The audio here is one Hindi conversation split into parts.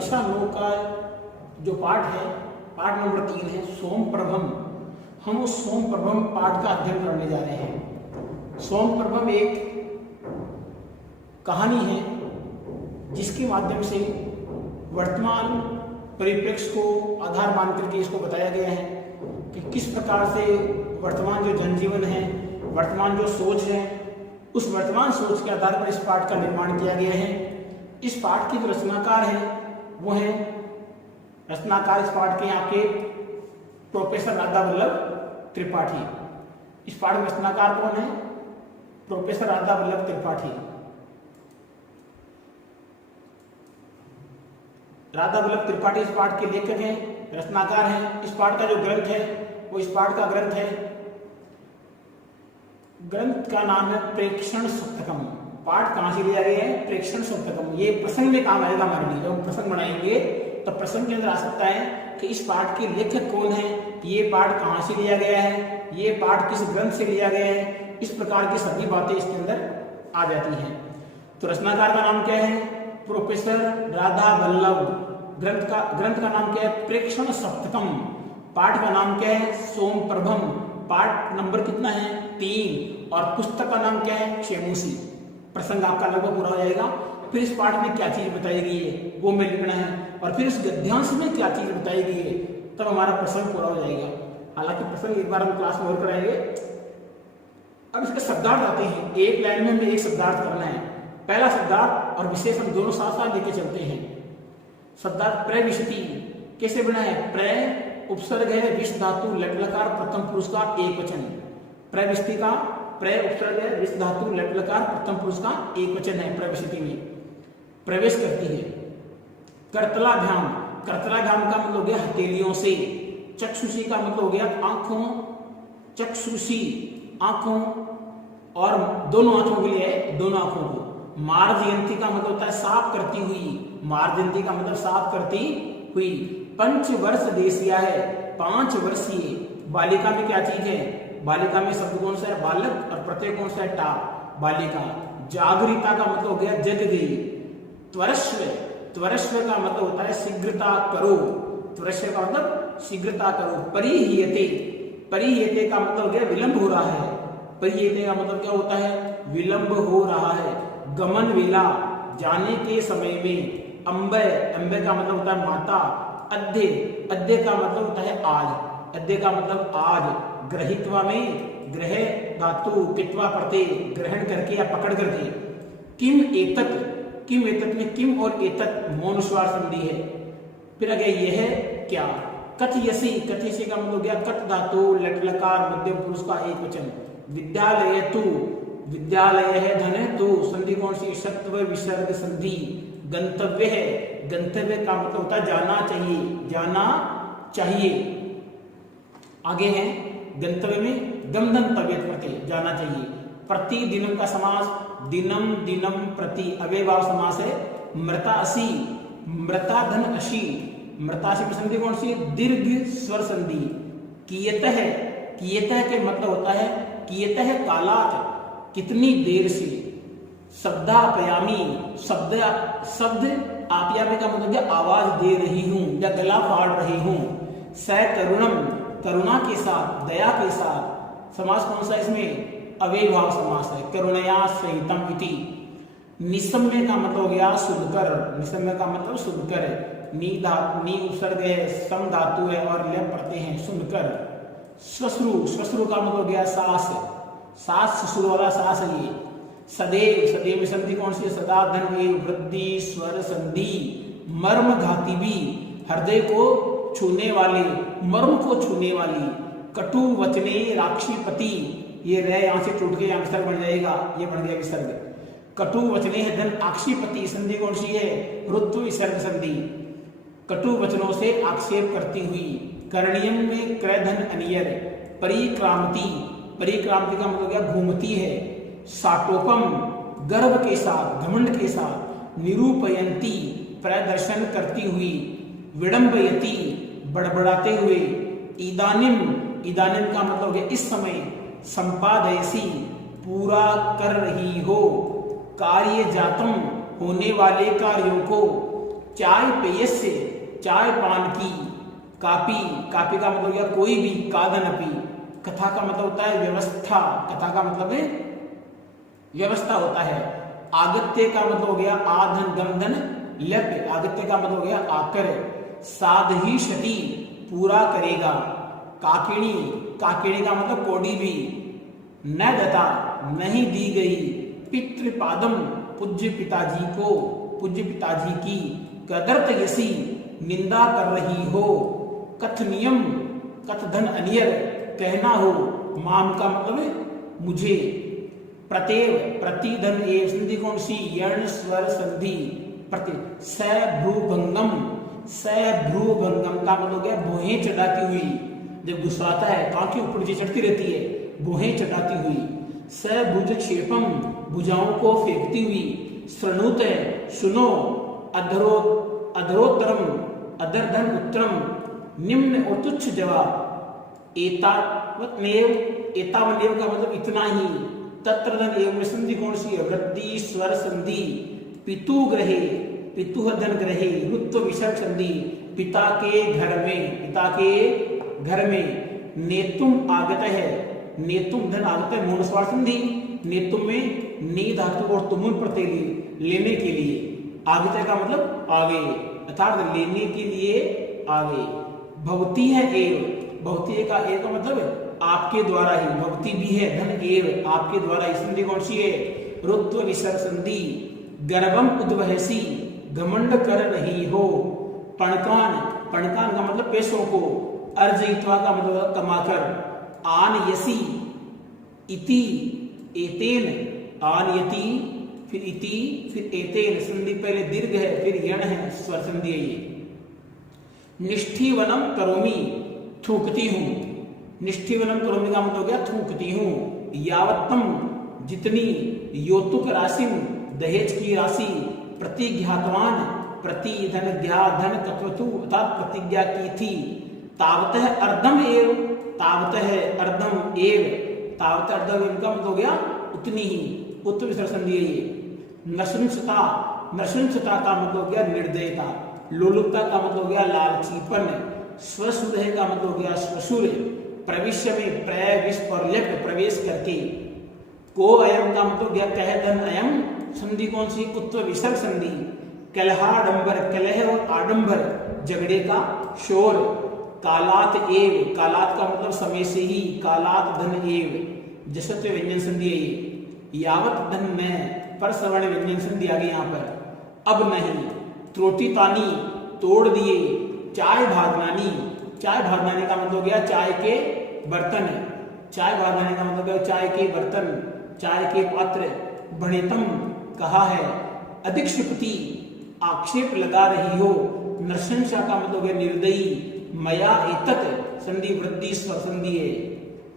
कक्षा 9 का जो पाठ है, पाठ नंबर 3 है सोम प्रभम। हम उस सोम प्रभम पाठ का अध्ययन करने जा रहे हैं। सोम प्रभम एक कहानी है जिसके माध्यम से वर्तमान परिप्रेक्ष्य को आधार मान करके इसको बताया गया है कि किस प्रकार से वर्तमान जो जनजीवन है, वर्तमान जो सोच है, उस वर्तमान सोच के आधार पर इस पाठ का निर्माण किया गया है। इस पाठ के जो रचनाकार है वो है रचनाकार इस पाठ के आपके प्रोफेसर राधा वल्लभ त्रिपाठी। इस पाठ में रचनाकार कौन है? प्रोफेसर राधा वल्लभ त्रिपाठी। राधा वल्लभ त्रिपाठी इस पाठ के लेखक हैं, रचनाकार हैं। इस पाठ का जो ग्रंथ है वो इस पाठ का ग्रंथ है, ग्रंथ का नाम है प्रेक्षण सप्तकम। पाठ कहां से लिया गया है? प्रेक्षण सप्तकम। ये प्रसंग में काम आएगा हमारे लिए। जब हम प्रसंग बनाएंगे तो प्रसंग के अंदर आ सकता है कि इस पाठ के लेखक कौन है, ये पाठ कहां से लिया गया है, ये पाठ किस ग्रंथ से लिया गया है। इस प्रकार की सभी बातें इसके अंदर आ जाती हैं। तो रचनाकार का नाम क्या है? प्रोफेसर राधा वल्लभ। ग्रंथ का नाम क्या है? प्रेक्षण सप्तकम। पाठ का नाम क्या है? सोम प्रभम। पाठ नंबर कितना है? 3। और पुस्तक का नाम क्या है? क्षेमुसी। प्रसंग आपका लगभग पूरा हो जाएगा। फिर इस पाठ में क्या चीज बताई गई है वो हमें लिखना है, और फिर इस गद्यांश में क्या चीज बताई गई है, तब हमारा प्रसंग पूरा हो जाएगा। हालांकि प्रसंग एक बार हम क्लास में और कराएंगे। अब इसके शब्दार्थ आते हैं। एक लाइन में हमें एक शब्दार्थ करना है। पहला शब्दार्थ और विशेष हम दोनों साथ साथ लेके चलते हैं। शब्दार्थ प्रविशति कैसे बना है? प्र उपसर्ग है, विष धातु लट लकार प्रथम पुरुष का एक वचन। प्रविशति का प्र उपसर्ग है, विष धातु लट लकार प्रथम पुरुष का एक वचन है। प्रविशति में प्रवेश करती है। करतलाभ्याम, करतलाभ्याम का मतलब हो गया हथेलियों से। चक्षुषी का मतलब हो गया आंखों, चक्षुषी आंखों, और दोनों आंखों के लिए है, दोनों आंखों को। मार्जयंती का मतलब होता है साफ करती हुई। मार्जयंती का मतलब साफ करती हुई। 5 वर्ष देशिया है, 5 वर्षीय। बालिका में क्या चीज है? बालिका में शब्द कौन सा है? बालक, और प्रत्यय कौन सा है? टा। बालिका। जागरिता का मतलब हो गया जग गई। त्वरश्व, त्वरश्व का मतलब होता है शीघ्रता करो। त्वरश्व का मतलब शीघ्रता करो। परिहीयते, परिहीयते का मतलब हो गया विलंब हो रहा है। परिहीयते का मतलब क्या होता है? विलंब हो रहा है। गमन वेला, जाने के समय में। अंबे, अंबे का मतलब होता है माता। अद्य, अद्य का मतलब होता है आज। अद्य का मतलब आज। ग्रहित्वा में ग्रह धातु पित्वा प्रत्यय, ग्रहण करके या पकड़ करके। किम एतत्, किम एतत् में किम और एतत् मौनस्वार संधि है। फिर आगे यह क्या। कथयसी, कथयसी का मतलब हो गया कट धातु लट लकार मध्यम पुरुष का एक वचन। विद्यालय तु, विद्यालय है धन है तु, संधि कौन सी? सत्व विसर्ग संधि। गंतव्य है, गंतव्य का मतलब होता है जाना चाहिए, जाना चाहिए। आगे है गंतव्य में गम दंतव्य प्रति, जाना चाहिए। प्रतिदिनम का समास दिनम दिनम प्रति। अव्ययभाव समास है। मृतासी, मृता धन अशी। मृतासी की संधि कौन सी? दीर्घ स्वर संधि। कियत है, कियत है के मतलब होता है कियत है कालात, कितनी देर से। शब्दापयामी, शब्द शब्द आप्यामी का मतलब आवाज दे रही हूं या गला फाड़ रही हूं। सकरुणम, करुणा के साथ, दया के साथ। समास कौन सा इसमें? अव्ययभाव समास है। करुणया सहितम इति। निसम्य का मतलब हो गया सुनकर। निसम्य का मतलब सुनकर। नी धातु, नी उपसर्ग है, सम धातु है और लय प्रत्यय है। सुनकर। श्वश्रु, श्वश्रु का मतलब हो गया सास। सास ससुर वाला सास है ये। सदैव, सदैव में संधि कौन सी? सदा धन वृद्धि स्वर संधि। मर्म घाती भी, हृदय को छूने वाली, मर्म को छूने वाली। कटु वचने राक्षीपति, ये रह यहां से टूट के यहां विसर्ग बन जाएगा, ये बन गया विसर्ग। कटु वचने है धन आक्षेपति, संधि कौन सी है? ऋत्व विसर्ग संधि। कटु वचनों से आक्षेप करती हुई। करणीयम में क्रय धन अनियर। परिक्रांति, परिक्रांति का मतलब क्या? घूमती है। साटोपम, गर्व के साथ, घमंड के साथ। निरूपयंती, प्रदर्शन करती हुई। विडंबयति, बड़बड़ाते हुए। इदानिम, इदानिम का मतलब हो गया इस समय। संपादयसी, पूरा कर रही हो। कार्य जातम, होने वाले कार्यों को। चाय पेयस्य, चाय पान की, कापी, कापी का मतलब या कोई भी, कादनपि, कथा का मतलब होता है व्यवस्था, कथा का मतलब है व्यवस्था होता है। आगत्य का मतलब हो गया आधन गंधन लप्य, आगत्य का मतलब हो गया आकर। साधहीशति, पूरा करेगा। काकिणी, काकिणी का मतलब कोडी भी। न दता, नहीं दी गई। पितृपादम, पूज्य पिताजी को, पूज्य पिताजी की। कदर्तयसी, निंदा कर रही हो। कथनियम, कथधन अनियर, कहना हो। माम का मतलब है मुझे। प्रत्यय, प्रतिधन एव, संधि कौन सी, यर्ण स्वर संधि। प्रति सभ्रूभंगम, सभ्रूभंगम का मतलब हो गया भुहें चढ़ाती हुई। जब गुस्सा आता है तो आंखें ऊपर नीचे चढ़ती रहती है, भुहें चढ़ाती हुई। सभुज क्षेपम, भुजाओं को फेंकती हुई। श्रृणुत है, सुनो। अधरो, अधरोत्तरम, अधरधन उत्तरम, निम्न और तुच्छ जवाब। एतावनेव, एतावनेव का मतलब इतना ही। तत्रधन एवं संधि कौन सी है, वृद्धि स्वर संधि। पितु ग्रहे, पितु धन ग्रहे, ऋत्व विसर्ग संधि। पिता के घर में, पिता के घर में। नेतुम आगत है, नेतुम धन आगत है, मूल स्वर संधि। नेतुम में नी धातु और तुमुल प्रत्यय लेने के लिए। आगत का मतलब आगे, अर्थात लेने के लिए आगे। भवती है एव, भवती का एव का मतलब है आपके द्वारा ही, भक्ति भी है, धन एव आपके द्वारा। संधि कौन सी है, ऋत्व विसर्ग संधि। गर्भम उद्वहसी, घमंड कर रही हो। पणकान, पणकान का मतलब पैसों को। अर्जयित्वा का मतलब कमाकर। आन यसी, इति, एतेन, आन यति, फिर इति, फिर एतेन। संधि पहले दीर्घ है, फिर यण है, स्वर संधि है ये। निष्ठीवनम करोमि, थूकती हूं। निष्ठीवनम करोमि का मतलब हो गया थूकती हूं। यावत्तम, जितनी। योतुक राशि, दहेज की राशि। प्रतिज्ञातवान, प्रति धन ज्ञा धन तत्वतु अर्थात प्रतिज्ञा की थी। तावतः अर्धम एव, तावतः अर्धम एव, तावतः अर्धम एव का मतलब हो गया उतनी ही, उत्तर विसर्ग संधि है ये। नृशंसता, नृशंसता का मतलब हो गया निर्दयता। लोलुपता का मतलब हो गया लालचीपन। स्वसुर का मतलब हो गया स्वसुर। प्रविश्य में प्रविश और लेप, प्रवेश करके। को अयम का मतलब गया कह धन अयम, संधि कौन सी, कुत्व विसर्ग संधि। कलहाडंबर, कलह और आडंबर, झगड़े का शोर। कालात एव, कालात का मतलब समय से ही, कालात धन एव, जसत्व व्यंजन संधि है ये। यावत धन में, पर सवर्ण व्यंजन संधि आ गई यहाँ पर। अब नहीं। त्रोटितानी, तोड़ दिए। चाय भागनानी, चाय भागनानी का मतलब हो गया चाय के बर्तन। चाय भागनानी का मतलब है चाय के बर्तन, चाय के पात्र। भणितम, कहा है। अधिक्षिप्ति, आक्षेप लगा रही हो। नृशंसा का मतलब है निर्दयी। मया एतत, संधि वृद्धि स्वर संधि है।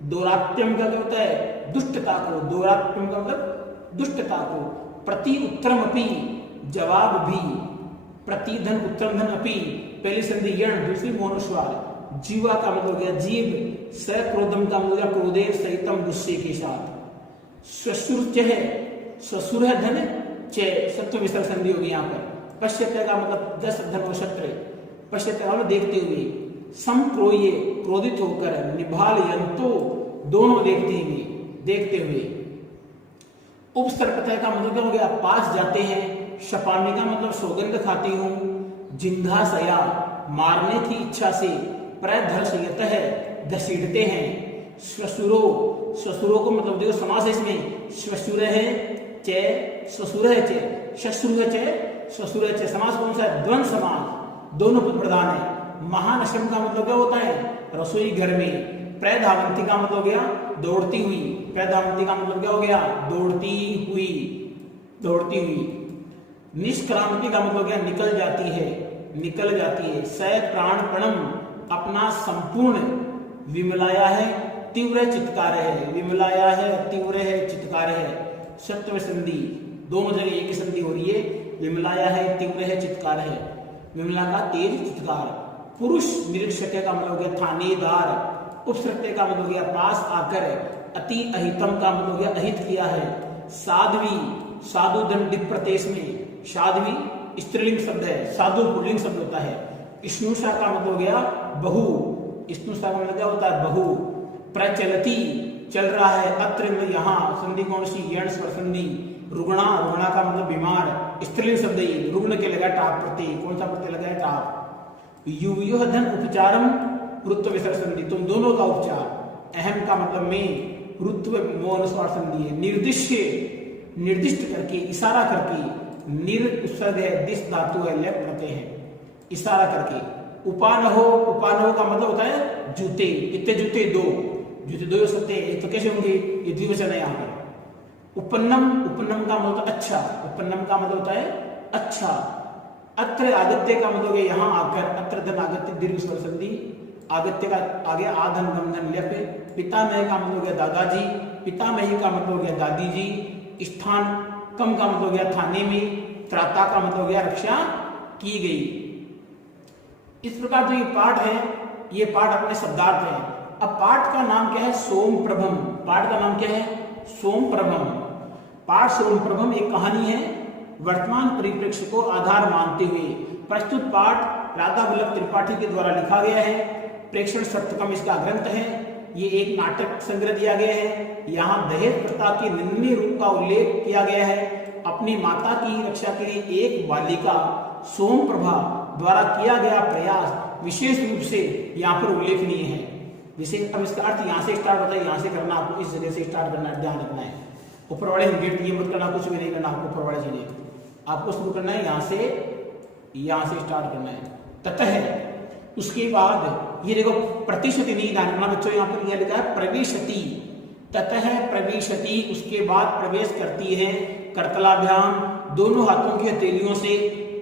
दोरात्यम का क्या होता है, दुष्टता को। दोरात्यम का मतलब दुष्टता को। प्रति उत्तरम अपि, जवाब भी। प्रतिधन उत्तरम धन अपि, पहली संधि यण, दूसरी मोनुस्वार। जीवा का मतलब हो गया जीव। सक्रोधम का मतलब क्रोधे सहितम, गुस्से के साथ। श्वशुर है, श्वशुर है धन, चे सत्व विसर्ग संधि होगी यहाँ पर। पश्यते का मतलब दस धन और शत्रु। पश्यते का मतलब देखते हुए। समक्रोये, क्रोधित होकर। निभाल यंतो, दोनों देखते हुए, देखते हुए। उपसर्पतः का मतलब क्या हो गया, पास जाते हैं। शपाने का मतलब सौगंध खाती हूं। जिंघासया, मारने की इच्छा से। प्रधर्षयत है, घसीटते हैं। श्वशुरो, श्वशुरो को मतलब देखो समास है इसमें। श्वशुर है चे, श्वशुर है चे, श्वशुर है चे, श्वशुर है चे। समास कौन सा है, द्वंद समास, दोनों पद प्रधान है। महानशम का मतलब क्या होता है, रसोई घर में। प्रधावंती का मतलब हो गया दौड़ती हुई। प्रधावंती का मतलब क्या हो गया, दौड़ती हुई, दौड़ती हुई। निष्क्रांति का मतलब क्या, निकल जाती है, निकल जाती है। स प्राणपणम, अपना संपूर्ण। विमलाया है, तीव्र चित्कार है। विमलाया है, तीव्र है, चित्कार है। सत्व संधि, दोनों जगह एक संधि हो रही है। विमलाया है, तीव्र है, चित्कार है। विमला का तेज चित्कार। पुरुष निरीक्षक का मतलब गया थानेदार। उपसृत्य का मतलब गया पास आकर। अति अहितम का मतलब गया अहित किया है। साध्वी, साधु दंड प्रदेश में। साध्वी स्त्रीलिंग शब्द है, साधु पुल्लिंग शब्द होता है। स्नुषा का मतलब हो गया बहु, स्नुषा का मतलब क्या होता है बहु। प्रचलती चल रहा है, अत्र यहाँ संधि कौन सी, यण स्वर संधि। रुग्णा, रुग्णा का मतलब बीमार, स्त्रीलिंग शब्द है। रुग्ण के लगा टाप प्रत्यय, कौन सा प्रत्यय लगा है टाप। युवयोः धन उपचारम रुत्व विसर्ग संधि, तुम दोनों का उपचार। अहम का मतलब में, रुत्व मौन स्वर संधि है। निर्दिष्ट करके, इशारा करके, निर उपसर्ग है, दिस धातु है, लेप प्रत्यय है, इशारा करके। उपानहो, उपानहो का मतलब होता है जूते। कितने जूते, दो जूते, दो हो सकते हैं, तो कैसे होंगे, ये द्विवचन है यहाँ पर। उपन्नम, उपन्नम का मतलब अच्छा, उपन्नम का मतलब होता है अच्छा। अत्र आगत्य का मतलब यहाँ आकर, अत्र धन आगत्य दीर्घ स्वर संधि, आगत्य का आगे आधन गम धन लेप। पितामह का मतलब हो गया दादाजी, पितामही का मतलब हो गया दादी जी। स्थान कम का मतलब हो गया थाने में, त्राता का मतलब हो गया रक्षा की गई। इस प्रकार जो ये पाठ है, ये पाठ अपने शब्दार्थ है। अब पाठ का नाम क्या है, सोम प्रभम। पाठ का नाम क्या है, सोम प्रभम। पाठ सोम प्रभम एक कहानी है, वर्तमान परिप्रेक्ष्य को आधार मानते हुए। प्रस्तुत पाठ राधा वल्लभ त्रिपाठी के द्वारा लिखा गया है। प्रेक्षण सप्तकम इसका ग्रंथ है। ये एक नाटक संग्रह दिया गया है। यहाँ दहेज प्रथा के निंदनीय रूप का उल्लेख किया गया है। अपनी माता की रक्षा के लिए एक बालिका सोम प्रभा द्वारा किया गया प्रयास विशेष रूप से यहाँ पर उल्लेखनीय है। विशेष, अब इसका अर्थ यहाँ से स्टार्ट होता है, यहाँ से करना, आपको इस जगह से स्टार्ट करना है, ध्यान रखना है। ऊपर वाले गेट ये मत करना, कुछ भी नहीं करना आपको, ऊपर वाले चीजें आपको शुरू करना है, यहाँ से स्टार्ट करना है। ततः उसके बाद ये देखो प्रतिशति नहीं ध्यान रखना बच्चों, यहाँ पर यह लिखा है प्रवेशति। ततः प्रवेशति, उसके बाद प्रवेश करती है। करतलाभ्याम, दोनों हाथों की हथेलियों से।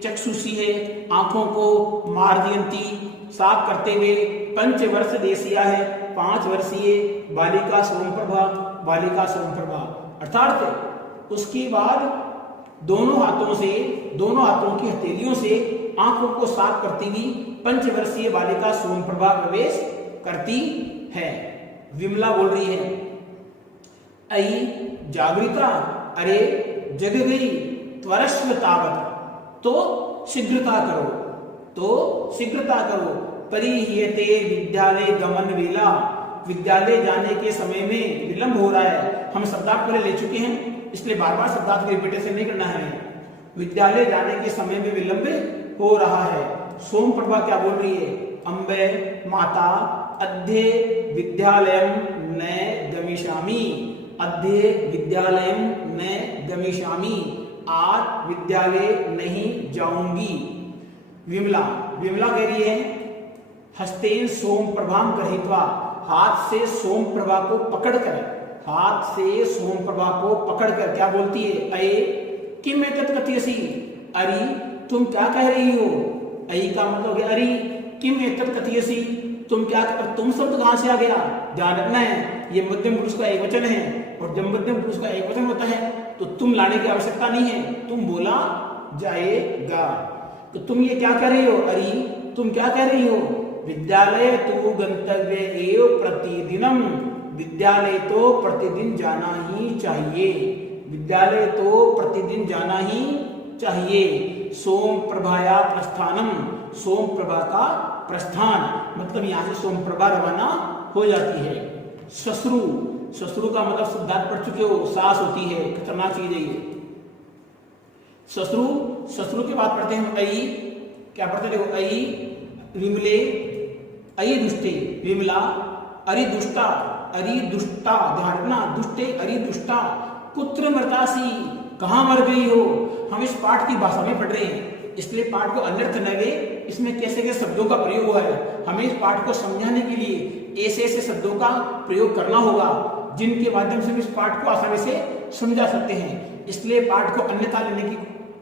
चक्षुषी है, आंखों को। मार्जयंती, साफ करते हुए। पंचवर्ष देशिया है, 5 वर्षीय। बालिका सोमप्रभा, बालिका सोमप्रभा। अर्थात उसके बाद दोनों हाथों से, दोनों हाथों की हथेलियों से आंखों को साफ करती हुई 5 वर्षीय बालिका सोमप्रभा प्रवेश करती है। विमला बोल रही है, अई जागृता, अरे जग गई। त्वरस्व तावत, तो शीघ्रता करो, तो शीघ्रता करो। परिह्यते विद्यालय गमन वेला, विद्यालय जाने के समय में विलंब हो रहा है। हम शब्दार्थ पहले ले चुके हैं, इसलिए बार बार शब्दार्थ को रिपीटेशन नहीं करना है। विद्यालय जाने के समय में विलंब हो रहा है। सोम प्रभा क्या बोल रही है, अम्बे माता अध्ये विद्यालयम न गमिष्यामि, अध्ये विद्यालयम न गमिष्यामि, आज विद्यालय नहीं जाऊंगी। विमला, विमला कह रही है, हस्तेन सोम प्रभाम गृहीत्वा, हाथ से सोम प्रभा को पकड़कर, हाथ से सोम प्रभा को पकड़कर क्या बोलती है, अये किम एतत् कथयसि, अरे तुम क्या कह रही हो। अई का मतलब है अरे, किम एतत् कथयसि, तुम क्या, तुम शब्द कहां से आ गया। ध्यान रखना है, ये मध्यम पुरुष का एक वचन है, और जब मध्यम पुरुष का एक वचन होता है तो तुम लाने की आवश्यकता नहीं है, तुम बोला जाएगा। तो तुम ये क्या कह रही हो, अरे तुम क्या कह रही हो। विद्यालय तो गंतव्य एव प्रतिदिनम, विद्यालय तो प्रतिदिन जाना ही चाहिए, विद्यालय तो प्रतिदिन जाना ही चाहिए। सोम प्रभाया प्रस्थानम, सोम प्रभा का प्रस्थान, मतलब यहां से सोम प्रभा रवाना हो जाती है। ससुरु, ससुरु का मतलब शब्दार्थ पढ़ चुके हो, सास होती है, खतरनाक चीज है ये। ससुरु, ससुरु के बाद पढ़ते हैं अई, क्या पढ़ते देखो, अई विमले, अई दुष्टे, विमला, अरि दुष्टा, अरि दुष्टा, ध्यान रखना, दुष्टे अरि दुष्टा, कुत्र मृतासी, कहां मर गई हो। हम इस पाठ की भाषा में पढ़ रहे हैं, इसलिए पाठ को अन्यर्थ न ले, इसमें कैसे कैसे शब्दों का प्रयोग हुआ है, हमें इस पाठ को समझाने के लिए ऐसे ऐसे शब्दों का प्रयोग करना होगा जिनके माध्यम से हम इस पाठ को आसानी से समझा सकते हैं। इसलिए पाठ को अन्यथा लेने की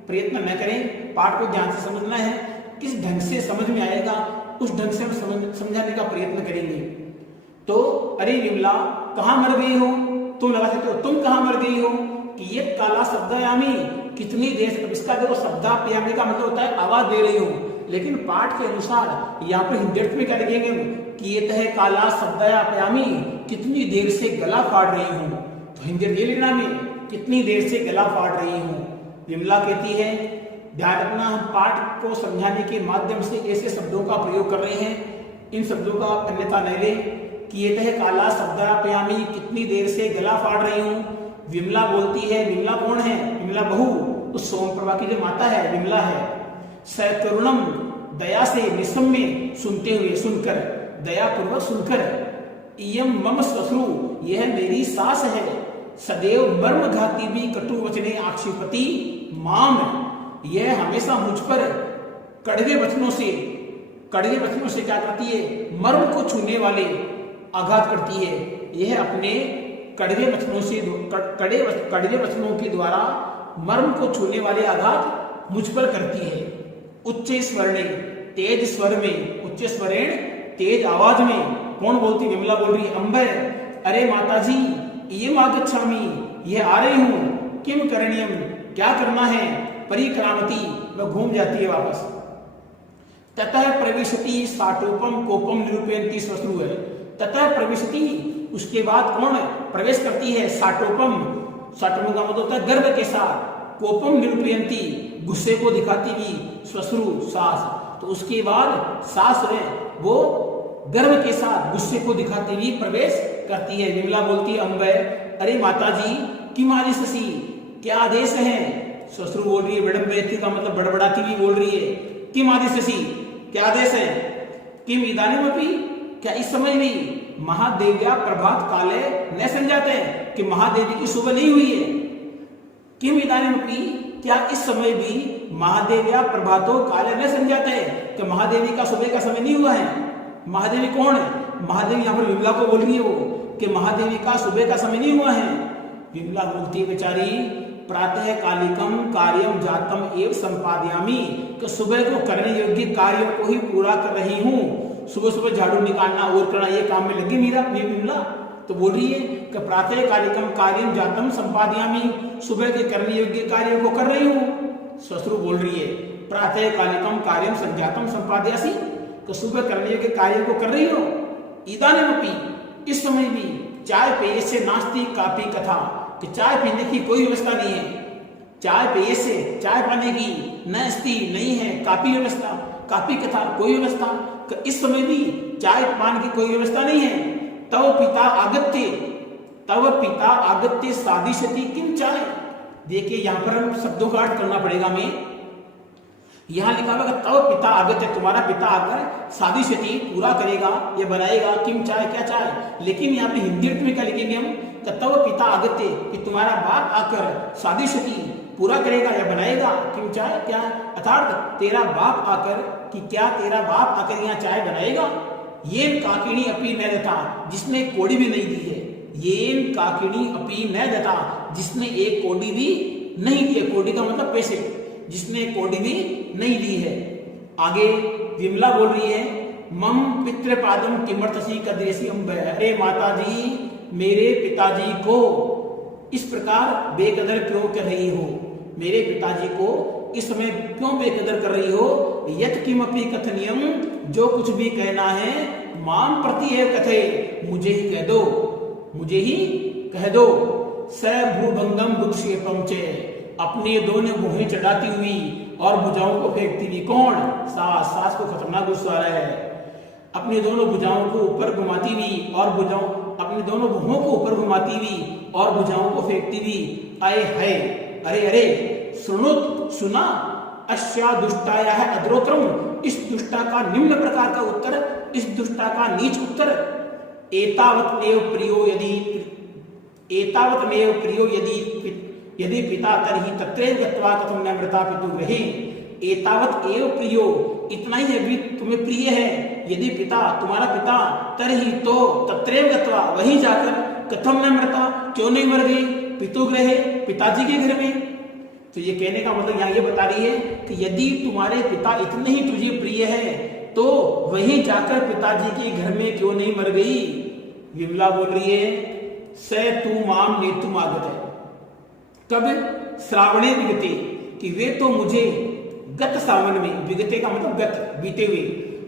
प्रयत्न न करें, पाठ को ध्यान से समझना है, किस ढंग से समझ में आएगा उस ढंग से हम समझाने का प्रयत्न करेंगे। तो अरे विमला कहां मर गई हो, तुम लगा सकते हो तुम कहां मर गई हो। कि ये काला शब्दायामी, कितनी देर से, इसका देखो शब्दाप्यामी का मतलब होता है आवाज दे रही हूं, लेकिन पाठ के अनुसार यहाँ पर हिंदी में क्या लिखेंगे, कियत है काला शब्दायामी, कितनी देर से गला फाड़ रही हूं। तो हिंदी ये लिखना में, कितनी देर से गला फाड़ रही हूं। विमला कहती है ध्यान रखना, हम पाठ को समझाने के माध्यम से ऐसे शब्दों का प्रयोग कर रहे हैं, इन शब्दों का अन्यथा न ले कि ये तह काला शब्दापयामी, कितनी देर से गला फाड़ रही हूँ। विमला बोलती है, विमला कौन है? विमला बहू, उस सोमप्रभा की जो माता है विमला है। सकरुणम, दया से, निसम्य, सुनते हुए, सुनकर, दया पूर्वक सुनकर। इयम मम श्वश्रु, यह मेरी सास है। सदैव मर्म घाती भी कटु वचने आक्षेपति माम, यह हमेशा मुझ पर कड़वे वचनों से क्या करती है? मर्म को छूने वाले आघात करती है। यह अपने कड़वे वचनों के द्वारा मर्म को छूने वाले आघात मुझ पर करती है। उच्च स्वरणे, तेज स्वर में, उच्च स्वरेण, तेज आवाज में। कौन बोलती? विमला बोल रही है। अंबे, अरे माताजी, ये आगच्छामि, ये आ रही हूं। किम करणीयम, क्या करना है? परिक्रामती, वह घूम जाती है वापस। ततः प्रविशति साटोपम कोपम निरूपयन्ति श्वश्रु है। ततः प्रविशति, उसके बाद कौन प्रवेश करती है? साटोपम, साटोपम का मतलब होता है गर्व के साथ। कोपम निरूपयन्ति, गुस्से को दिखाती हुई, श्वश्रु, सास। तो उसके बाद सास है वो गर्व के साथ गुस्से को दिखाती हुई प्रवेश करती है। विमला बोलती है, अंबे, अरे माताजी, किम आदेशसि, क्या आदेश है? श्वश्रु बोल रही है, विडम्बयति का मतलब बड़बड़ाती हुई बोल रही है। किम आदेशसि, क्या आदेश है? किम इदानीमपि, क्या इस समय भी? महादेव्या प्रभात काले न संजाते, कि महादेवी की सुबह नहीं हुई है। किम इदानीमपि, क्या इस समय भी? महादेव्या प्रभातो काले न संजाते, कि महादेवी का सुबह का समय नहीं हुआ है। महादेवी कौन है? महादेवी यहाँ पर विमला को बोल रही है वो, कि महादेवी का सुबह का समय नहीं हुआ है। विमला बोलती है, बेचारी, प्रातः कालिकम कार्यम जातम एव संपादयामी, कि सुबह को करने योग्य कार्यों को ही पूरा कर रही हूँ। सुबह सुबह झाड़ू निकालना और करना, ये काम में लगी मेरा विमला। तो बोल रही है कि प्रातः कालिकम कार्यम जातम संपादयामी, सुबह के करने योग्य कार्यों को कर रही हूँ। श्वश्रु बोल रही है, प्रातः कालिकम कार्यम संजातम संपादयासी, कि सुबह करने योग्य कार्यों को कर रही हो। इदानीमपि, इस समय भी, चाय पेय से नास्ती कापी कथा, कि चाय पीने की कोई व्यवस्था नहीं है। चाय पेय से, चाय पाने की नास्ती नहीं है, कापी व्यवस्था, कापी कथा कोई व्यवस्था, कि इस समय भी चाय पान की कोई व्यवस्था नहीं है। तव पिता आगत्य सादिशति किम चाय। देखिए यहाँ पर हम शब्दों का अर्थ करना पड़ेगा हमें। यहाँ लिखा हुआ तव पिता आगत्य, तुम्हारा पिता आकर सादिशति पूरा करेगा, ये बनाएगा। किम चाय, क्या चाय? लेकिन यहाँ पे हिंदी अर्थ में क्या लिखेंगे हम? तव पिता आगत्य, कि तुम्हारा बाप आकर सादिशति पूरा करेगा या बनाएगा। किम चाय, क्या? अर्थात तेरा बाप आकर, कि क्या तेरा बाप आकर यहाँ चाय बनाएगा। ये काकिनी अपी न दता, जिसने कोड़ी भी नहीं दी है। ये काकिनी अपी न दता, जिसने एक कोड़ी भी नहीं दी है। कोड़ी का मतलब पैसे, जिसने कोड़ी भी नहीं दी है। आगे विमला बोल रही है, मम पितृपादम किमर्थसी कदरेसी अम्ब, अरे माता जी, मेरे पिताजी को इस प्रकार बेकदर क्यों कर रही हो? मेरे पिताजी को इस समय क्यों बेकदर कर रही हो? यत किमपि कथनियम, जो कुछ भी कहना है, माम प्रति है कथे, मुझे ही कह दो, मुझे ही कह दो। स भूभंगम बुक्षेपम चे, अपने दोनों भुहें चढ़ाती हुई और भुजाओं को फेंकती हुई। कौन? सास। सास को खतरनाक गुस्सा आ रहा है। अपनी दोनों भुजाओं को ऊपर घुमाती हुई और अपनी दोनों भुहों को ऊपर घुमाती हुई और भुजाओं को फेंकती हुई। आए है, अरे अरे, सुनुत, सुना, अश्या दुष्टाया है अद्रोक्रम, इस दुष्टा का निम्न प्रकार का उत्तर, इस दुष्टा का नीच उत्तर। एतावत एव प्रियो यदि पिता तरहि तत्रैव गत्वा कथम न मृता पितु गृहे। एतावत एव प्रियो, इतना ही अभी तुम्हें प्रिय है। यदि पिता, तुम्हारा पिता, तरहि तो, तत्रैव गत्वा, वहीं जाकर, कथम न मृता, क्यों नहीं मर गई, पितु गृहे, पिताजी के घर में। तो ये कहने का मतलब यहाँ ये बता रही है कि यदि तुम्हारे पिता इतने ही तुझे प्रिय है, तो वहीं जाकर पिताजी के घर में क्यों नहीं मर गई। विमला बोल रही है, स तू माम नेतुम आगत है। कब? श्रावणे विगते, कि वे तो मुझे गत सावन में, विगते का मतलब गत, बीते हुए,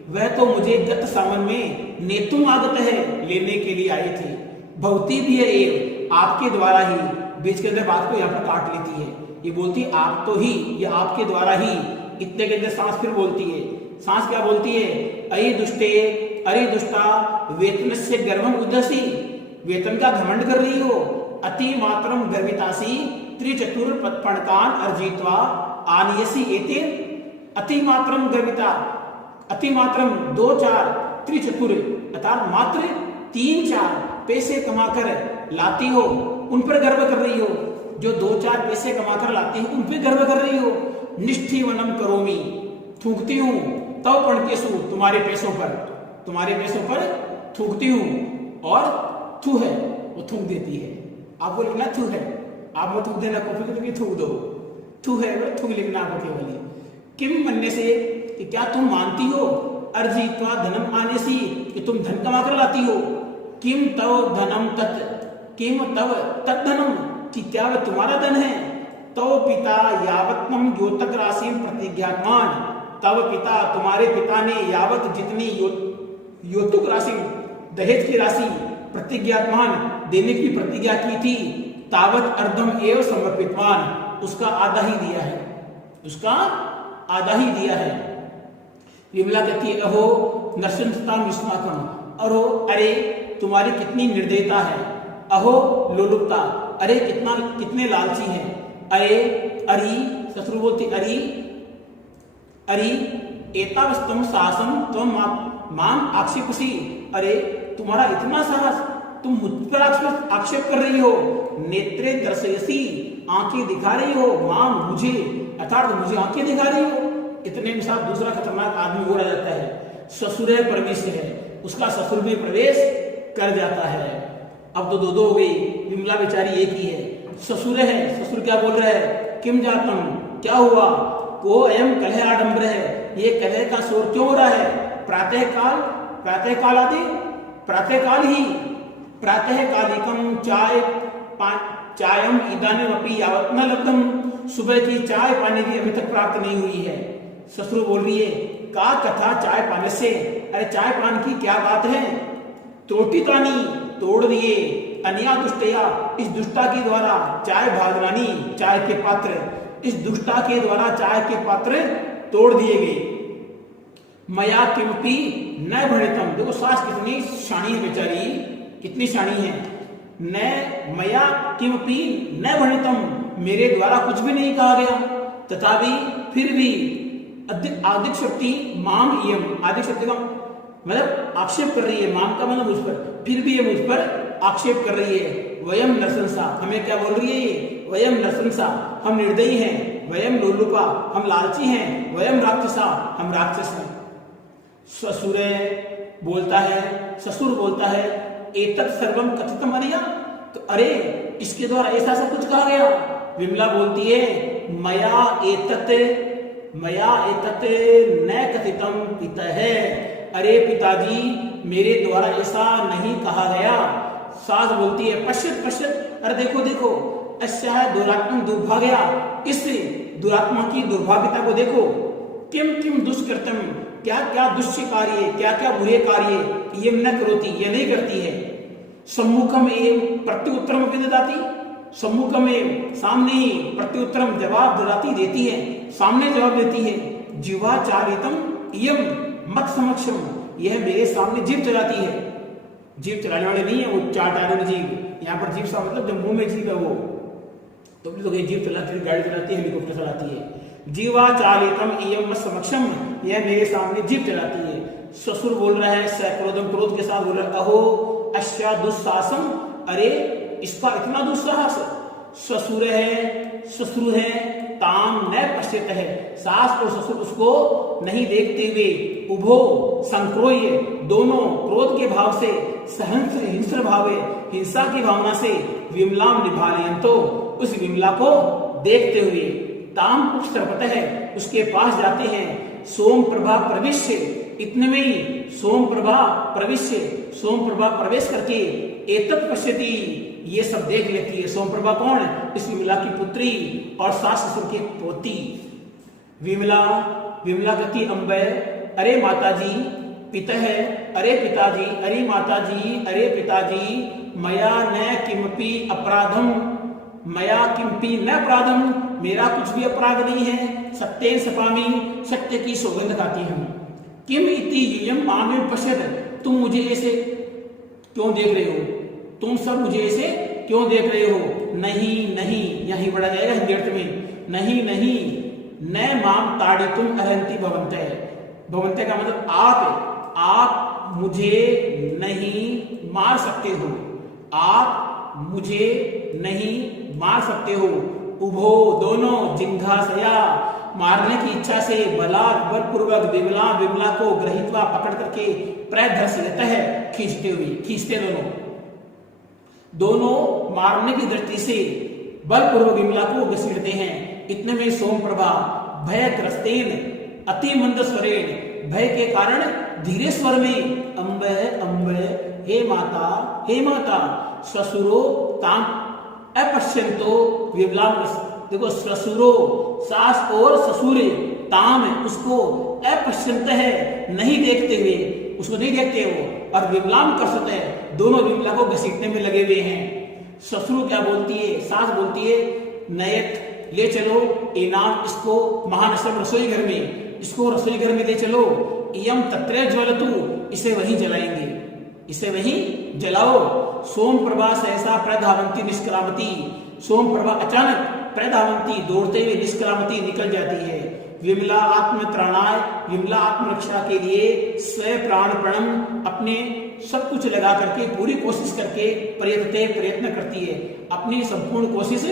वह तो मुझे गत सावन में नेतुम आगत है, लेने के लिए आए थे। भवती भी है एव, आपके द्वारा ही, बीच के अंदर बात को यहाँ पर काट लेती है। ये बोलती है आप तो ही, ये आपके द्वारा ही। इतने के अंदर सांस फिर बोलती है, सांस क्या बोलती है, अरे दुष्टे, अरे दुष्टा, वेतन से गर्भम उदसी, वेतन का घमंड कर रही हो, अति मात्रम गर्वितासी, त्रिचतुर पणकान अर्जित्वा आनियसी एते, अति मात्रम गर्विता, अति मात्रम 2-4, त्रिचतुर अर्थात मात्र 3-4 पैसे कमाकर लाती हो, उन पर गर्व कर रही हो। जो 2-4 पैसे कमाकर लाती हो उन पर गर्व कर रही हो। निष्ठीवनम करोमी, थूकती हूं तब पणकेसु, तुम्हारे पैसों पर, तुम्हारे पैसों पर थूकती हूं। और थू है वो थूक देती है, आपको लिखना थू है, आप मत थूक देना कॉपी करके थूक दो, थू है वो थूक लिखना आपको केवल। किम बनने से कि क्या तुम मानती हो, अर्जित्वा धनम आने सी, कि तुम धन कमा कर लाती हो, किम तव धनम तत्, किम तव तत् धनम, कि क्या वह तुम्हारा धन है, तव पिता यावत्म योतक राशि प्रतिज्ञात्मान, तव पिता तुम्हारे पिता ने यावत जितनी योतुक राशि दहेज की राशि प्रतिज्ञात्मान देने की प्रतिज्ञा की थी, तावत अर्धम एवं समर्पितवान, उसका आधा ही दिया है, उसका आधा ही दिया है। विमला कहती है अहो नरसिंहता विस्माकम, अरो अरे तुम्हारी कितनी निर्दयता है, अहो लोलुपता, अरे कितने लालची हैं, अरे अरी, ससुर बोलती अरी अरी, एतावस्तम साहसम तुम माम आक्षेपसी, अरे तुम्हारा इतना साहस, तुम मुझ पर आक्षेप कर रही हो, नेत्रे दर्शयसी, आंखें दिखा रही हो, माम मुझे, अर्थात मुझे आंखें दिखा रही हो। इतने में साथ दूसरा खतरनाक आदमी और आ जाता है, ससुर है प्रवेश है, उसका ससुर भी प्रवेश कर जाता है। अब तो दो हो गई, विमला बेचारी एक ही है, ससुर है, ससुर क्या बोल रहा है, किम जातम, क्या हुआ, को अयम कलह आडंबर है, ये कलह का शोर क्यों हो रहा है, प्रातःकाल आदि, प्रातःकाल ही, प्रातः कालिकम चायम इदानीमपि यावत् न लब्धम, सुबह की चाय पानी भी अभी तक प्राप्त नहीं हुई है। ससुर बोल रही है का कथा चाय पाने से, अरे चाय पान की क्या बात है, त्रोटितानी तोड़ दिए, अन्या दुष्टया, इस दुष्टा के द्वारा, चाय भागनानी, चाय के पात्र, इस दुष्टा के द्वारा चाय के पात्र तोड़ दिए गए। मया किमपि न भणितम, देखो सास कितनी शानी है बेचारी, कितनी शानी है, न मया किमपि न भणितम, मेरे द्वारा कुछ भी नहीं कहा गया, तथापि फिर भी आदिक शक्ति माम इयम, आदिक शक्ति का मतलब आक्षेप कर रही है, माम का मतलब मुझ पर, फिर भी ये मुझ पर आक्षेप कर रही है। वयम नरसंसा, हमें क्या बोल रही है ये, वयम नरसंसा, हम निर्दयी हैं, वयम लोलुपा, हम लालची हैं, वयम राक्षसा, हम राक्षस हैं। ससुर बोलता है, ससुर बोलता है, एतत् सर्वम कथितम अरिया, तो अरे इसके द्वारा ऐसा सब कुछ कहा गया। विमला बोलती है मया एतत् न कथितम पितः, अरे पिताजी मेरे द्वारा ऐसा नहीं कहा गया। सास बोलती है पश्चित पश्चित, अरे देखो देखो, अस्या दुरात्मा दुर्भाग्या, इस दुरात्मा की दुर्भाग्यता को देखो, किम किम दुष्कृतम, क्या क्या दुष्ट कार्य, क्या क्या बुरे कार्य, ये न करोती, ये नहीं करती है। सम्मुखम एवं प्रत्युत्तरम विददाति, सम्मुख में सामने ही प्रत्युत्तरम जवाब दिलाती देती है, सामने जवाब देती है। जीवाचारितम इयम मत समक्षम, यह मेरे सामने जीभ चलाती है, जीभ चलाने वाले नहीं है वो चार टायरों की जीभ, यहाँ पर जीभ सा मतलब जो मुंह में जीभ है वो, तो भी लोग जीभ चलाती है, गाड़ी चलाती है, हेलीकॉप्टर चलाती है। जीवाचारितम इयम मत समक्षम, यह मेरे सामने जीभ चलाती है। ससुर बोल रहा है सक्रोधम, क्रोध के साथ बोल रहा है, अहो अश्या दुस्साहसम, अरे इसका इतना दुस्साहस। ससुर है ताम न पश्यत है, सास और ससुर उसको नहीं देखते हुए, उभो संक्रोय, दोनों क्रोध के भाव से, सहंस हिंस्र भावे, हिंसा की भावना से, विमलाम निभालयंतो, उस विमला को देखते हुए, ताम उपसर्पत है, उसके पास जाते हैं। सोम प्रभा प्रविश्य, इतने में ही सोम प्रभा प्रविश्य, सोम प्रभा प्रवेश करके, एतत् पश्यति, ये सब देख लेती है। सोम प्रभा कौन, इस विमला की पुत्री और सास ससुर की पोती। विमला कहती अम्बे, अरे माताजी, पितः, अरे पिताजी, अरे माताजी, अरे पिताजी, मया न किमपि अपराधम, मया किमपि न अपराधम, मेरा कुछ भी अपराध नहीं है। सत्येन सपामी, सत्य की सौगंध खाती हूँ। किम इति यूयम मामेव पश्यत, तुम मुझे ऐसे क्यों देख रहे हो, तुम सब मुझे ऐसे क्यों देख रहे हो। नहीं नहीं, यही बढ़ा जाएगा हिंदी अर्थ में, नहीं नहीं, न माम ताड़ितुम अर्हन्ति भवन्ते। भवन्ते का मतलब आप मुझे नहीं मार सकते हो, आप मुझे नहीं मार सकते हो। उभो, दोनों, जिंघासया, मारने की इच्छा से, बलात्, बलपूर्वक, विमला, विमला को ग्रहित्वा, पकड़ करके, प्रधर्षयतः है, खींचते हुए, खींचते दोनों मारने की दृष्टि से बलपूर्वक विमला को घसीटते हैं। इतने में सोमप्रभा भयग्रस्तेन अति मंद स्वरेण, भय के कारण धीरे स्वर में, अम्बे अम्बे, हे माता हे माता, ससुरो ताम अपश्यंतो विमलाम। देखो, ससुरो, सास और ससुरे, ताम उसको, अपश्यंत है नहीं देखते हुए, उसको नहीं देखते हो, और विमलाम कसते है, दोनों विमला को घसीटने में लगे हुए हैं। ससुर क्या बोलती है, सास बोलती है, नयत, ले चलो इनाम इसको महानसम रसोई घर में, इसको रसोई घर में ले चलो। इयम तत्रे ज्वलतु, इसे वहीं जलाएंगे, इसे वहीं जलाओ। सोम प्रभा सहसा प्रधावंती निष्क्रामती, सोम प्रभा अचानक प्रधावंती दौड़ते हुए निष्क्रामती निकल जाती है। विमला आत्मत्राणाय, विमला आत्मरक्षा के लिए स्व प्राणपणम, अपने सब कुछ लगा करके, पूरी कोशिश करके, प्रयत्न करती है, अपनी संपूर्ण कोशिश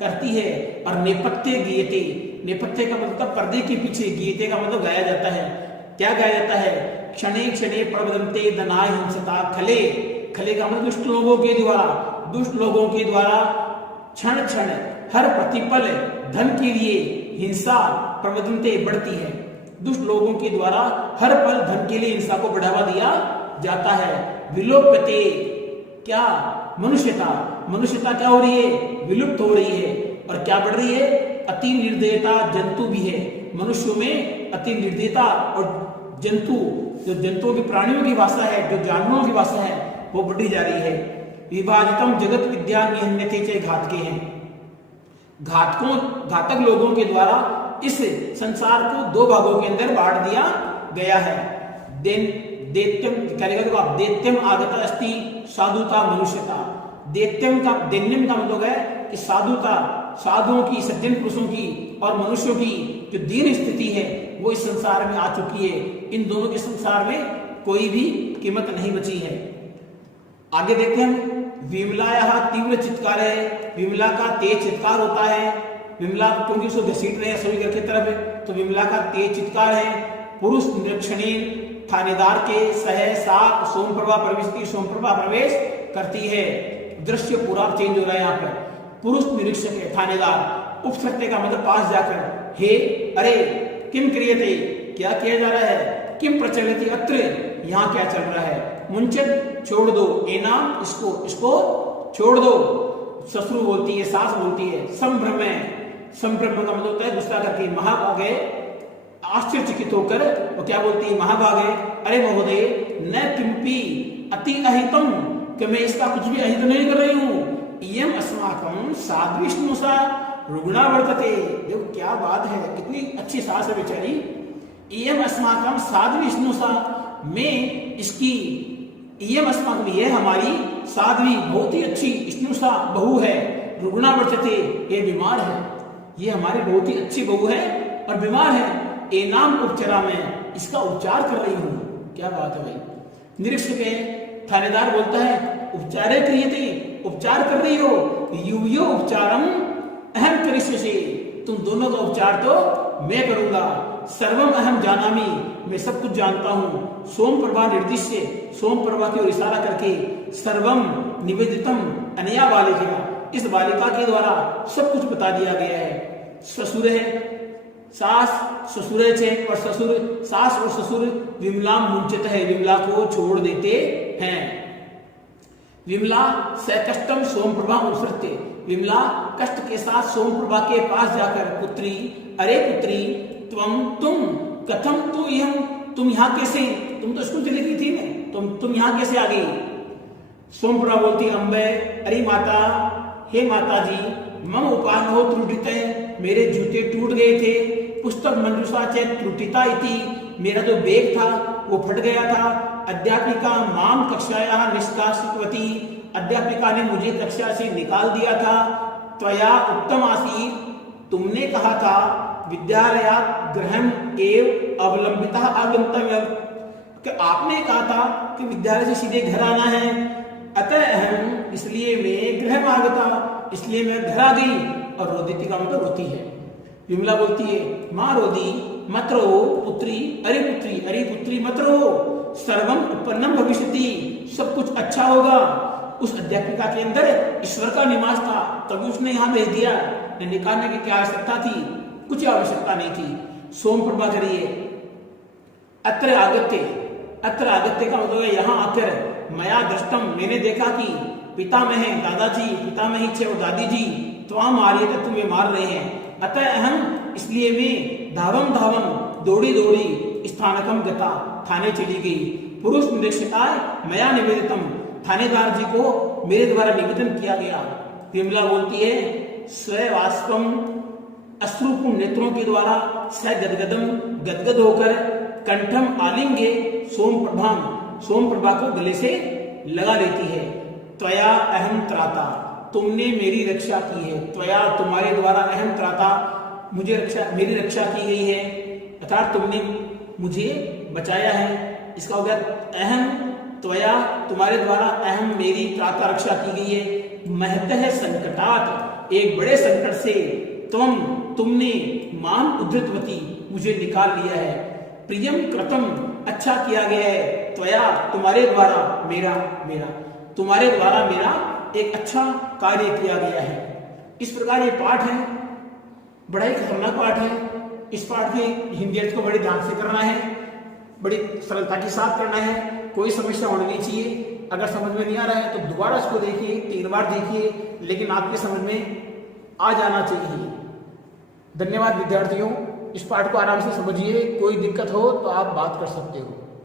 करती है। और नेपथ्य गीयते, नेपथ्य का मतलब पर्दे के पीछे, गीयते का मतलब गाया जाता है। क्या गाया जाता है, क्षणे क्षणे प्रवदन्ते दनाय हिंसता खले, खले का मतलब दुष्ट लोगों के द्वारा, दुष्ट लोगों के द्वारा क्षण क्षण हर प्रतिपल धन के लिए हिंसा प्रवदन्ते बढ़ती है। दुष्ट लोगों के द्वारा हर पल धन के लिए हिंसा को बढ़ावा दिया जाता है। विलोप्यते, क्या, मनुष्यता, मनुष्यता क्या हो रही है, विलुप्त हो रही है। और क्या बढ़ रही है, अति निर्दयता जंतु भी है, मनुष्यों में अति निर्दयता, और जंतु, जो जंतुओं की, प्राणियों की भाषा है, जो जानवरों की भाषा है, वो बढ़ी जा रही है। विभाजितम जगत विद्या निहन्यते चे, घातके हैं, घातकों, घातक लोगों के द्वारा इस संसार को दो भागों के अंदर बांट दिया गया है। दैत्यम क्या लिखा, देखो आप, दैत्यम आगता अस्ति साधुता मनुष्यता। दैत्यम का, दैन्यम का मतलब है कि साधुता, साधुओं की, सज्जन पुरुषों की, और मनुष्यों की जो दीन स्थिति है वो इस संसार में आ चुकी है। इन दोनों के संसार में कोई भी कीमत नहीं बची है। आगे देखते हैं, विमलाया तीव्र चित्कार है, विमला का तेज चित्कार होता है। विमला क्योंकि उसको घसीट रहे हैं रसोई घर की तरफ, तो विमला का तेज चित्कार है। पुरुष निरीक्षणी, थानेदार के सहसा सोमप्रभा प्रवेश, सोमप्रभा प्रवेश करती है। दृश्य पूरा चेंज हो रहा है यहाँ पर। पुरुष निरीक्षक है, थानेदार, उपसत्य का मतलब पास जाकर, हे, अरे, किम क्रियते, क्या किया जा रहा है, किम प्रचलित अत्र, यहाँ क्या चल रहा है। मुंचत, छोड़ दो, एनाम, इसको छोड़ दो। ससुर बोलती है, सास बोलती है। संभ्रम, संभ्रम का मतलब होता है गुस्सा करके, महाभागे, आश्चर्यचकित होकर वो क्या बोलती है, महाभागे, अरे महोदय, न किंपि अति अहितम, कि मैं इसका कुछ भी अहित नहीं कर रही हूँ। इयम अस्माकं साध्विष्णुसा रुग्णा वर्तते। देखो क्या बात है, कितनी अच्छी सास है बेचारी। इयम अस्माकं साध्विष्णुसा, मैं इसकी, इयम अस्माकं, ये हमारी साध्वी, बहुत ही अच्छी, स्नुषा बहू है, रुग्णा वर्तते, ये बीमार है, ये हमारी बहुत ही अच्छी बहू है और बीमार है। एनाम उपचारा, में इसका उपचार कर रही हूँ। क्या बात है भाई। निरीक्षक है, थानेदार बोलता है, उपचारे क्रियते, उपचार कर रही हो। युवयो उपचारम अहम करिष्यसि, तुम दोनों का उपचार तो मैं करूंगा। सर्वम अहम जानामि, मैं सब कुछ जानता हूँ। सोम प्रभा निर्दिश्य, सोम प्रभा की ओर इशारा करके, सर्वम निवेदितम अनया बालिका, इस बालिका के द्वारा सब कुछ बता दिया गया है। ससुर है, सास ससुर छे, और ससुर, सास और ससुर विमला मुंचित है, विमला को छोड़ देते हैं। विमला सकष्टम सोमप्रभा उत्सृत्य, विमला कष्ट के साथ सोमप्रभा के पास जाकर, पुत्री, अरे पुत्री, तुम कथम तु यम, तुम यहाँ कैसे, तुम तो स्कूल चली गई थी ना, तुम यहाँ कैसे आ गई। सोमप्रभा बोलती, अम्बे, अरे माता, हे माता जी, मम उपान हो त्रुटित, मेरे जूते टूट गए थे। पुस्तक मंजुषा च त्रुटिता इति, मेरा जो बैग था वो फट गया था। अध्यापिका माम कक्षायाः निष्कासितवती, अध्यापिका ने मुझे कक्षा से निकाल दिया था। त्वया उक्तम आसीत्, तुमने कहा था विद्यालयात् गृहम् एव अवलंबितः आगन्तव्यम्, कि आपने कहा था कि विद्यालय से सीधे घर आना है। अतः अहम, इसलिए मैं गृह आगता, इसलिए मैं घर आ गई। और रोदिति का मतलब रोती है। विमला बोलती है माँ रोदी मत रो पुत्री, अरे पुत्री मत रो, सर्वम उत्पन्नम भविष्यति, सब कुछ अच्छा होगा। उस अध्यापिका के अंदर ईश्वर का निवास था, तभी उसने यहाँ भेज दिया। निकालने की क्या आवश्यकता थी? कुछ आवश्यकता नहीं थी। सोम प्रभा करिए अत्र आगत्य, अत्र आगत्य का मतलब है यहाँ आकर। मया दृष्टम, मैंने देखा कि पितामह दादाजी, पितामही छे और दादी जी त्वाम मारिए, तो तुम्हें मार रहे हैं। अतः अहम, इसलिए मैं धावम दौड़ी स्थानकम गता, थाने चली गई। पुरुष निरीक्षकाय मया निवेदितम, थानेदार जी को मेरे द्वारा निवेदन किया गया। विमला बोलती है स्ववास्पम, अश्रुपूर्ण नेत्रों के द्वारा स गदगदम, गदगद होकर कंठम आलिंगे सोम प्रभा को गले से लगा लेती है। त्वया अहम त्राता, तुमने मेरी रक्षा की है। त्वया, तुम्हारे द्वारा, अहम त्राता, मेरी रक्षा की गई है, अर्थात तुमने मुझे बचाया है। इसका हो गया अहम त्वया, तुम्हारे द्वारा, अहम मेरी त्राता, रक्षा की गई है। महतः संकटात, एक बड़े संकट से, तुमने माम उद्धृतवती, मुझे निकाल लिया है। प्रियम कृतम, अच्छा किया गया है। त्वया, तुम्हारे द्वारा, तुम्हारे द्वारा मेरा एक अच्छा कार्य किया गया है। इस प्रकार ये पाठ है, बड़ा ही खतरनाक पाठ है। इस पाठ के हिंदी अर्थ को बड़े ध्यान से करना है, बड़ी सरलता के साथ करना है, कोई समस्या होनी नहीं चाहिए। अगर समझ में नहीं आ रहा है तो दोबारा इसको देखिए, 3 बार देखिए, लेकिन आपके समझ में आ जाना चाहिए। धन्यवाद विद्यार्थियों, इस पाठ को आराम से समझिए, कोई दिक्कत हो तो आप बात कर सकते हो।